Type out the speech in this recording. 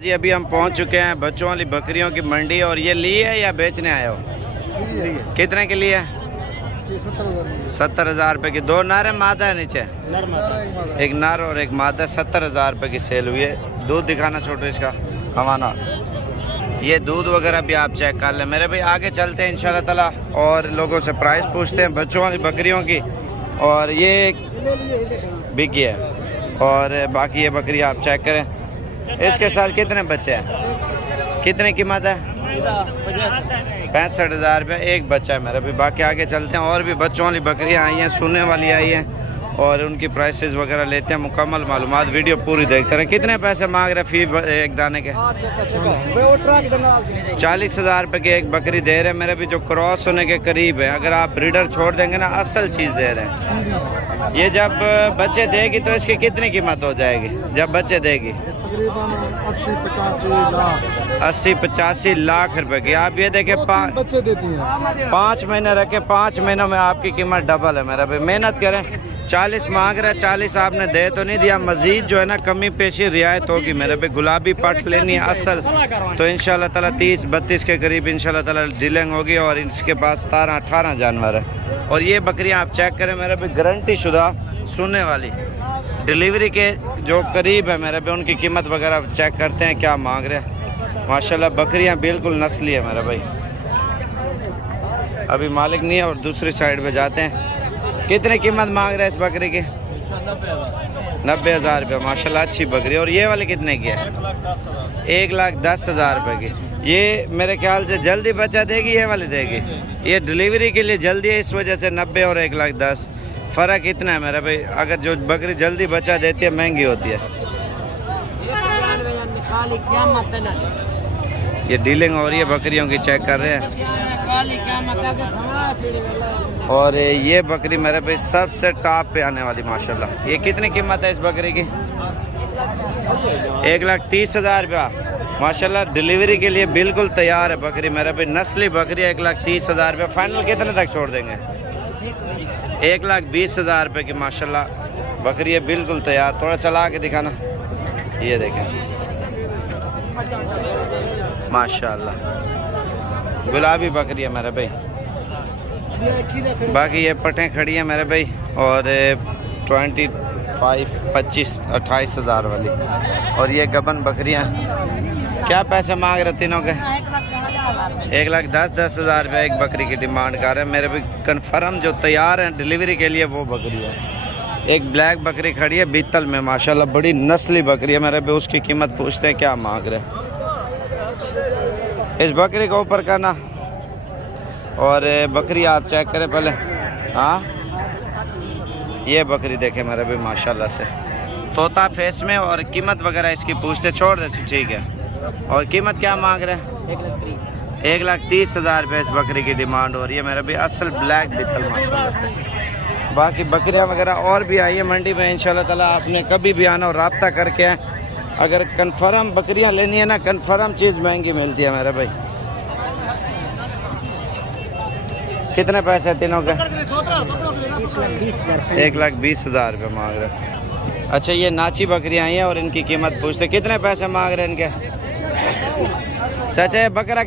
जी अभी हम पहुंच चुके हैं बच्चों वाली बकरियों की मंडी। और ये ली है या बेचने आए हो? कितने के लिए? 70,000 रुपये की। दो नर है, मादा है नीचे? एक नर और एक मादा। 70,000 रुपये की सेल हुई है। दूध दिखाना छोटू इसका, हवाना। ये दूध वगैरह भी आप चेक कर लें मेरे भाई। आगे चलते हैं इंशाल्लाह ताला और लोगों से प्राइस पूछते हैं बच्चों वाली बकरियों की। और ये बिकी है और बाकी ये बकरी आप चेक करें। इसके साथ कितने बच्चे हैं? कितने कीमत है? 65,000 रुपये एक बच्चा है मेरा भी। बाकी आगे चलते हैं। और भी बच्चों वाली बकरियां आई हैं, सोने वाली आई हैं और उनकी प्राइसेस वगैरह लेते हैं। मुकम्मल मालूमात वीडियो पूरी देखते रहे। कितने पैसे मांग रहे फी एक दाने के? 40,000 रुपये की एक बकरी दे रहे हैं मेरे भी, जो क्रॉस होने के करीब है। अगर आप ब्रीडर छोड़ देंगे ना, असल चीज़ दे रहे हैं। ये जब बच्चे देगी तो इसकी कितनी कीमत हो जाएगी जब बच्चे देगी? तकरीबन 80-85 लाख रुपए की। आप ये देखें, बच्चे देती हैं। 5 महीने रखे, 5 महीनों में आपकी कीमत डबल है मेरा भाई। मेहनत करें। 40 मांग रहे, 40 आपने दे तो नहीं दिया। मजीद जो है ना कमी पेशी रियायत होगी मेरे भाई। गुलाबी पट लेनी है असल तो इंशाल्लाह ताला 30-32 के करीब इंशाल्लाह ताला डीलिंग होगी। और इसके पास 17-18 जानवर है। और ये बकरियां आप चेक करें मेरे भाई, गारंटी शुदा सुनने वाली, डिलीवरी के जो करीब है मेरे पे। उनकी कीमत वगैरह चेक करते हैं क्या मांग रहे हैं। माशाल्लाह बकरियां बिल्कुल नस्ली है मेरा भाई। अभी मालिक नहीं है और दूसरी साइड पे जाते हैं। कितने कीमत मांग रहे हैं इस बकरी की? 90,000 रुपये। माशाल्लाह अच्छी बकरी। और ये वाली कितने की है? 1,10,000 रुपये की। ये मेरे ख्याल से जल्दी बच्चा देगी, ये वाली देगी। ये डिलीवरी के लिए जल्दी है, इस वजह से 90 और 1,10,000 फ़र्क इतना है मेरा भाई। अगर जो बकरी जल्दी बच्चा देती है महंगी होती है। ये डीलिंग हो रही है बकरियों की, चेक कर रहे हैं। और ये बकरी मेरे भाई सबसे टॉप पे आने वाली माशाल्लाह। ये कितनी कीमत है इस बकरी की? 1,30,000 रुपया। माशाल्लाह डिलीवरी के लिए बिल्कुल तैयार है बकरी मेरे भाई। नस्ली बकरी 1,30,000 रुपया। फाइनल कितने तक छोड़ देंगे? 1,20,000 रुपये की माशाल्लाह बकरी है, बिल्कुल तैयार। थोड़ा चला के दिखाना। ये देखें माशाल्लाह गुलाबी बकरी है मेरे भाई। बाकी ये पटें खड़ी है मेरे भाई। और 28,000 वाली। और ये गबन बकरियाँ क्या पैसे मांग रहे तीनों के? 1,10,000 रुपये एक बकरी की डिमांड कर रहे हैं मेरे भी। कन्फर्म जो तैयार हैं डिलीवरी के लिए वो बकरी है। एक ब्लैक बकरी खड़ी है बीतल में माशाल्लाह, बड़ी नस्ली बकरी है मेरे भी। उसकी कीमत पूछते हैं क्या मांग रहे हैं। इस बकरी को ऊपर करना। और बकरी आप चेक करें पहले। हाँ ये बकरी देखें मेरे भी माशाल्लाह से, तोता फेस में। और कीमत वगैरह इसकी पूछते, छोड़ दे ठीक है। और कीमत क्या मांग रहे हैं? 1,30,000 रुपये इस बकरी की डिमांड हो रही है मेरे भी। असल ब्लैक बिथल माशाल्लाह से। बाकी बकरियां वगैरह और भी आई है मंडी में इंशाल्लाह ताला। आपने कभी भी आना और रब्ता करके आए। अगर कन्फर्म बकरियां लेनी है ना, कन्फर्म चीज़ महंगी मिलती है मेरे भाई। कितने पैसे तीनों के? 1,20,000 रुपये मांग रहे हैं। अच्छा ये नाची बकरियां आई हैं और इनकी कीमत पूछते, कितने पैसे मांग रहे हैं इनके? चाचा बकरा